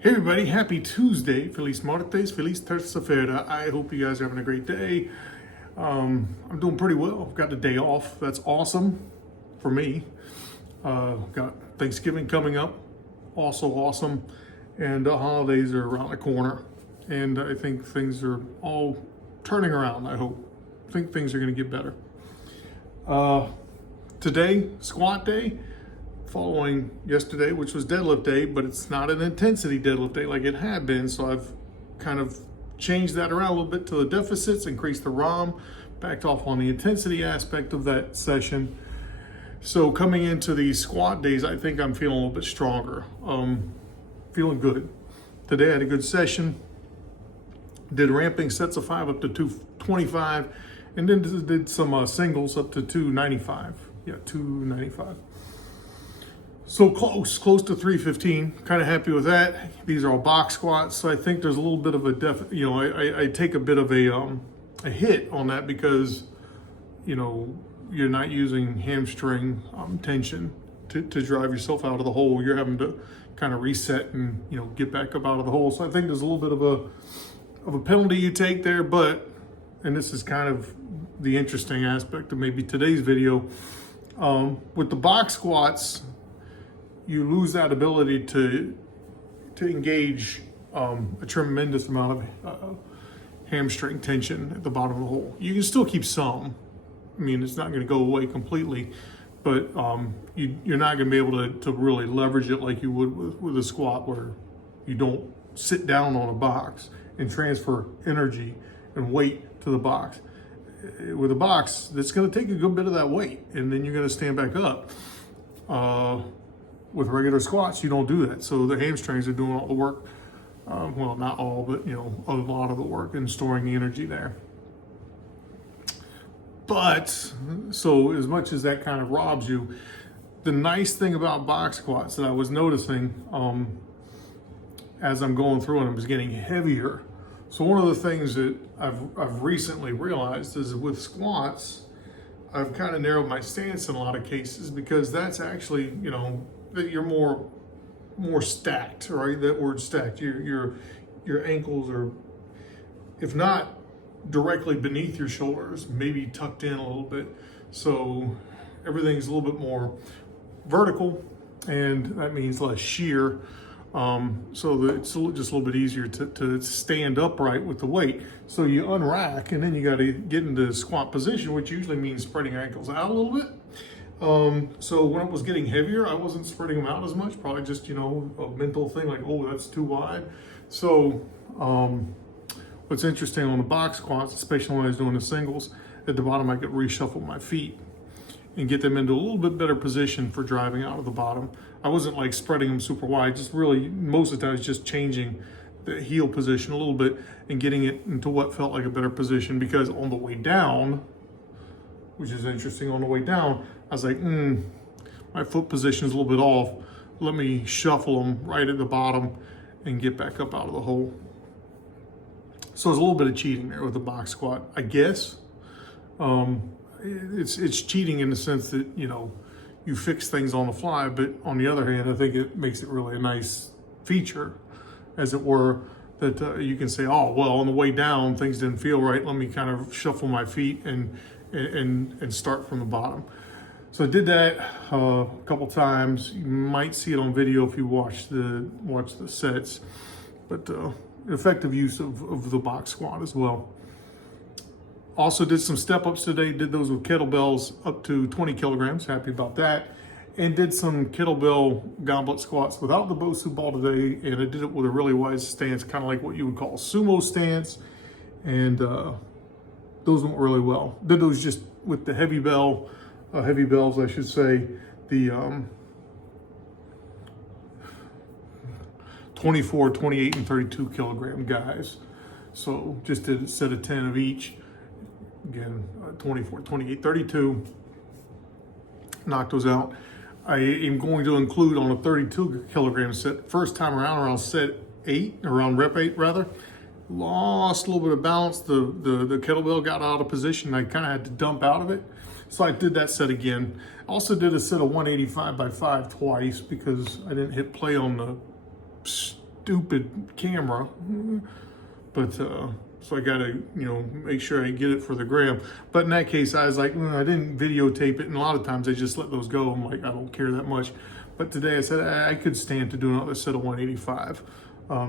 Hey everybody, happy Tuesday. Feliz martes, feliz terça-feira. I hope you guys are having a great day. I'm doing pretty well. I've got the day off. That's awesome for me. Got Thanksgiving coming up. Also awesome. And the holidays are around the corner. And I think things are all turning around, I hope. I think things are going to get better. Today, squat day. Following yesterday, which was deadlift day, but it's not an intensity deadlift day like it had been. So I've kind of changed that around a little bit to the deficits, increased the ROM, backed off on the intensity aspect of that session. So coming into these squat days, I think I'm feeling a little bit stronger. Feeling good. Today I had a good session. Did ramping sets of 5 up to 225, and then did some singles up to 295. Yeah, 295. So close to 315. Kind of happy with that. These are all box squats, so I think there's a little bit of a I take a bit of a hit on that because you're not using hamstring tension to drive yourself out of the hole. You're having to kind of reset and get back up out of the hole. So I think there's a little bit of a penalty you take there, and this is kind of the interesting aspect of maybe today's video. With the box squats, you lose that ability to engage a tremendous amount of hamstring tension at the bottom of the hole. You can still keep some. I mean, it's not going to go away completely, but you're not going to be able to really leverage it like you would with a squat, where you don't sit down on a box and transfer energy and weight to the box. With a box, that's going to take a good bit of that weight, and then you're going to stand back up. With regular squats, you don't do that. So the hamstrings are doing all the work. Well, not all, but a lot of the work and storing the energy there. But so as much as that kind of robs you, the nice thing about box squats that I was noticing as I'm going through and I was getting heavier. So one of the things that I've recently realized is with squats, I've kind of narrowed my stance in a lot of cases, because that's actually, that you're more stacked, right? That word stacked. Your ankles are, if not directly beneath your shoulders, maybe tucked in a little bit. So everything's a little bit more vertical, and that means less shear. So that it's just a little bit easier to stand upright with the weight. So you unrack, and then you got to get into squat position, which usually means spreading your ankles out a little bit. So when it was getting heavier, I wasn't spreading them out as much, probably just, a mental thing like, oh, that's too wide. So, what's interesting on the box squats, especially when I was doing the singles, at the bottom, I could reshuffle my feet and get them into a little bit better position for driving out of the bottom. I wasn't like spreading them super wide, just really most of the time it's just changing the heel position a little bit and getting it into what felt like a better position, because on the way down, which is interesting, on the way down, I was like, my foot position is a little bit off. Let me shuffle them right at the bottom and get back up out of the hole. So there's a little bit of cheating there with the box squat, I guess. It's cheating in the sense that, you fix things on the fly, but on the other hand, I think it makes it really a nice feature, as it were, that you can say, oh, well, on the way down, things didn't feel right. Let me kind of shuffle my feet and start from the bottom. So I did that a couple times. You might see it on video if you watch the sets, but effective use of the box squat as well. Also did some step ups today. Did those with kettlebells up to 20 kilograms. Happy about that. And did some kettlebell goblet squats without the Bosu ball today, and I did it with a really wide stance, kind of like what you would call a sumo stance, and those went really well. Did those just with the heavy bells, I should say, the 24, 28, and 32 kilogram guys. So just did a set of 10 of each. Again, 24, 28, 32. Knocked those out. I am going to include on a 32 kilogram set, first time around set 8, around rep 8 rather. Lost a little bit of balance. The kettlebell got out of position. I kind of had to dump out of it. So I did that set again. Also did a set of 185 by 5 twice because I didn't hit play on the stupid camera. But so I gotta, make sure I get it for the gram. But in that case, I was like, I didn't videotape it, and a lot of times I just let those go. I'm like, I don't care that much. But today I said I could stand to do another set of 185,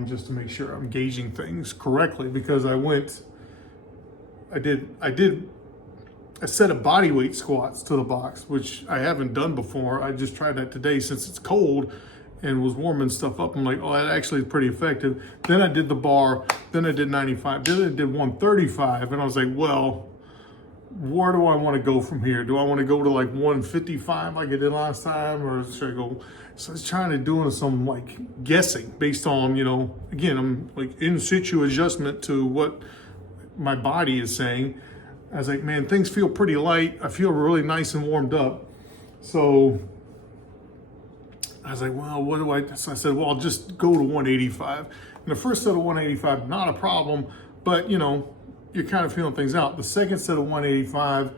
just to make sure I'm gauging things correctly, because I did a set of body weight squats to the box, which I haven't done before. I just tried that today since it's cold and was warming stuff up. I'm like, oh, that actually is pretty effective. Then I did the bar, then I did 95, then I did 135, and I was like, well, where do I want to go from here? Do I want to go to like 155 like I did last time, or should I go? So I was trying to do some like guessing based on, again, I'm like in situ adjustment to what my body is saying. I was like, man, things feel pretty light. I feel really nice and warmed up. So I was like, well, what do I? So I said, well, I'll just go to 185. And the first set of 185, not a problem, but you're kind of feeling things out. The second set of 185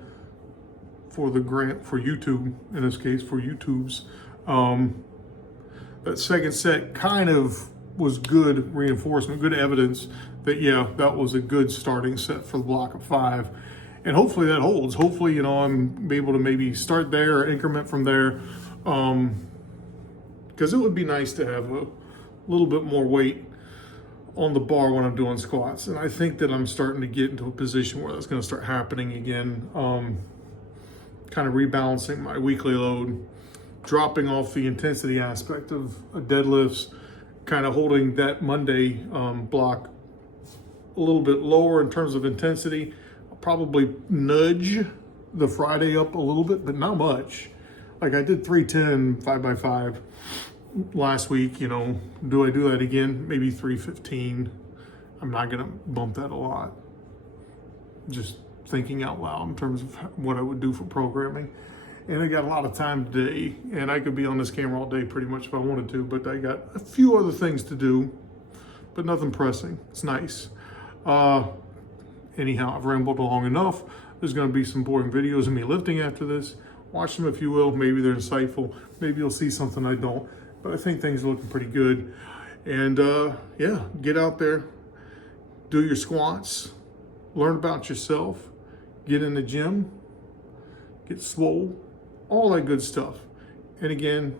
for YouTube, in this case, for YouTube's, that second set kind of was good reinforcement, good evidence that, yeah, that was a good starting set for the block of 5. And hopefully that holds. Hopefully, I'm able to maybe start there or increment from there. Because it would be nice to have a little bit more weight on the bar when I'm doing squats. And I think that I'm starting to get into a position where that's going to start happening again. Kind of rebalancing my weekly load, dropping off the intensity aspect of deadlifts, kind of holding that Monday block a little bit lower in terms of intensity. I'll probably nudge the Friday up a little bit, but not much. Like I did 310 5x5 last week. Do I do that again? Maybe 315. I'm not gonna bump that a lot. Just thinking out loud in terms of what I would do for programming. And I got a lot of time today, and I could be on this camera all day pretty much if I wanted to, but I got a few other things to do, but nothing pressing. It's nice. Anyhow, I've rambled long enough. There's going to be some boring videos of me lifting after this. Watch them if you will. Maybe they're insightful. Maybe you'll see something I don't. But I think things are looking pretty good. And yeah, get out there, do your squats, learn about yourself, get in the gym, get swole, all that good stuff. And again,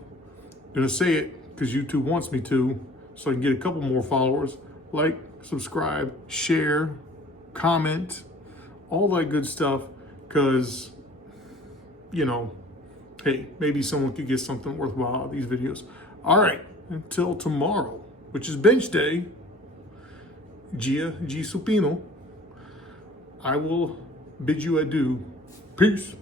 I'm going to say it because YouTube wants me to, so I can get a couple more followers. Like, subscribe, share, comment, all that good stuff, because, hey, maybe someone could get something worthwhile out of these videos. All right, until tomorrow, which is bench day, G Supino, I will bid you adieu. Peace.